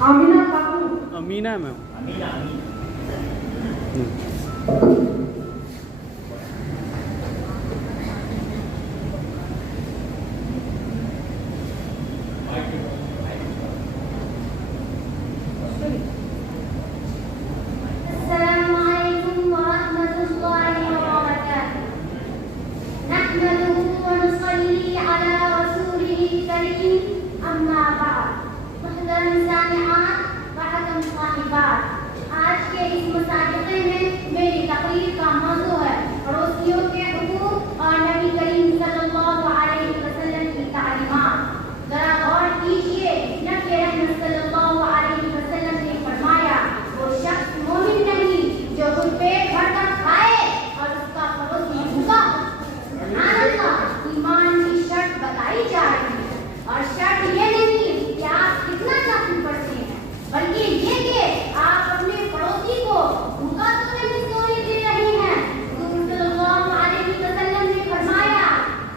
Amina खातून। Amina ma'am. Amina Amina. आज के इस मुसाबिक़े में मेरी तकरीर का मौज़ू है पड़ोसियों के हुकूक और नबी करीम सल्लल्लाहु अलैहि वसल्लम की तालीमात। जरा गौर कीजिए, नबी रहमत सल्लल्लाहु अलैहि वसल्लम ने फरमाया, वो शख्स मोमिन नहीं जो खुद पेट भरकर खाए और उसका पड़ोसी भूखा। सुभान अल्लाह, ईमान की शर्त बताई जा रही है और शर्त ये नहीं कि आप कितना नफल पढ़ते हैं, बल्कि ये कि आप अपने पड़ोसी को भूखा तो नहीं सोने दे रहे हैं। हुज़ूर सल्लल्लाहु अलैहि वसल्लम ने फरमाया,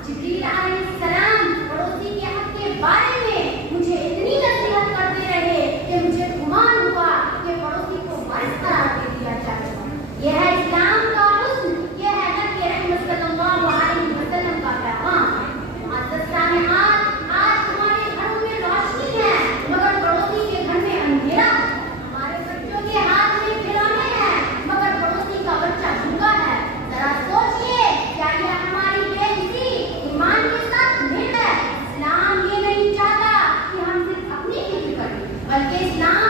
जिब्रील अलैहिस्सलाम पड़ोसी के हक के बारे में मुझे इतनी नसीहत करते रहे कि मुझे गुमान हुआ कि पड़ोसी को वारिस करार दे दिया जाएगा। यह है इस्लाम का हुस्न, यह है नबी रहमत सल्लल्लाहु अलैहि वसल्लम का पैगाम। मुअज़्ज़ज़ सामिआन, आज हमारे घरों में रोशनी है मगर पड़ोसी के घर में अंधेरा। हमारे बच्चों के हाथ में खिलौने हैं मगर पड़ोसी का बच्चा भूखा है। जरा सोचिए, क्या यह हमारी बेइज्जती ईमान के साथ मेल है? इस्लाम ये नहीं चाहता कि हम सिर्फ अपनी फिक्र करें, बल्कि इस्लाम